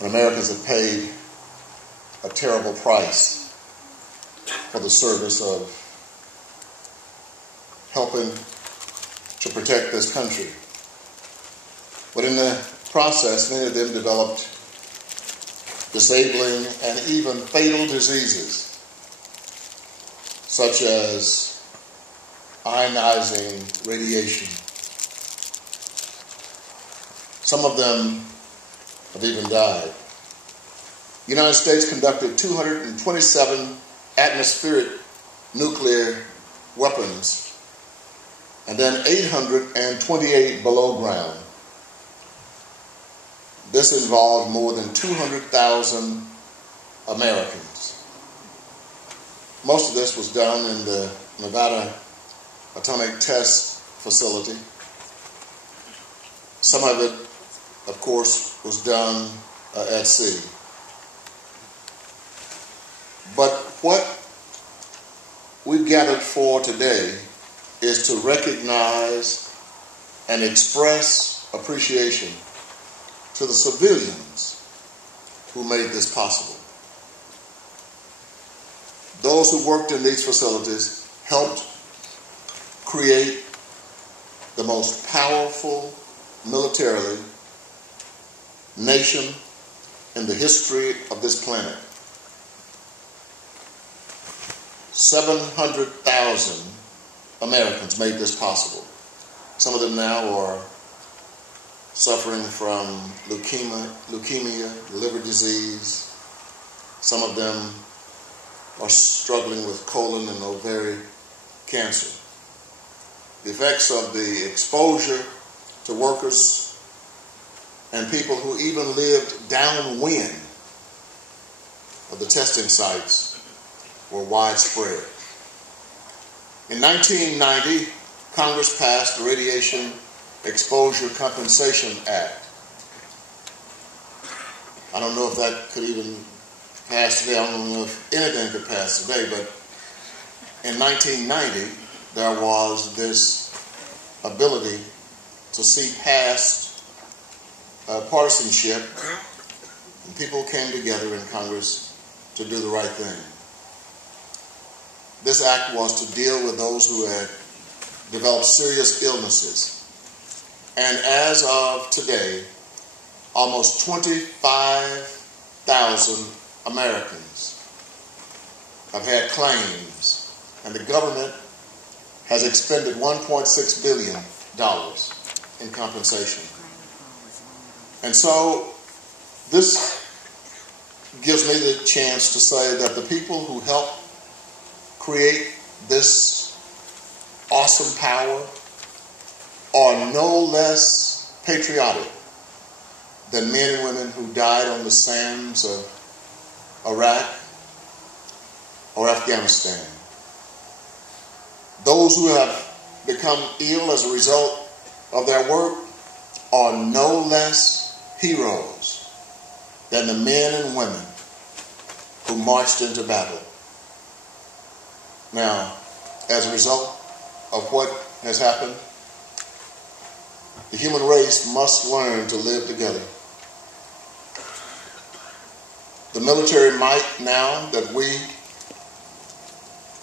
And Americans have paid a terrible price for the service of helping to protect this country. But in the process, many of them developed disabling and even fatal diseases, such as ionizing radiation. Some of them have even died. The United States conducted 227 atmospheric nuclear weapons and then 828 below ground. This involved more than 200,000 Americans. Most of this was done in the Nevada Atomic Test Facility. Some of it, of course, was done at sea. But what we've gathered for today is to recognize and express appreciation to the civilians who made this possible. Those who worked in these facilities helped create the most powerful militarily nation in the history of this planet. 700,000 Americans made this possible. Some of them now are suffering from leukemia, liver disease. Some of them are struggling with colon and ovarian cancer. The effects of the exposure to workers and people who even lived downwind of the testing sites were widespread. In 1990, Congress passed the Radiation Exposure Compensation Act. I don't know if that could even pass today. I don't know if anything could pass today, but in 1990, there was this ability to see past partisanship, and people came together in Congress to do the right thing. This act was to deal with those who had developed serious illnesses. And as of today, almost 25,000 Americans have had claims, and the government has expended $1.6 billion in compensation. And so this gives me the chance to say that the people who helped create this awesome power are no less patriotic than men and women who died on the sands of Iraq or Afghanistan. Those who have become ill as a result of their work are no less heroes than the men and women who marched into battle. Now, as a result of what has happened, the human race must learn to live together. The military might now that we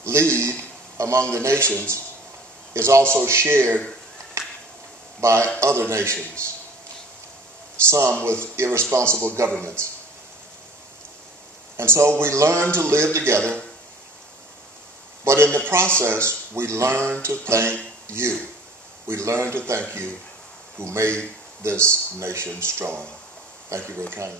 lead among the nations is also shared by other nations, some with irresponsible governments. And so we learn to live together, but in the process, we learn to thank you. We learn to thank you who made this nation strong. Thank you very kindly.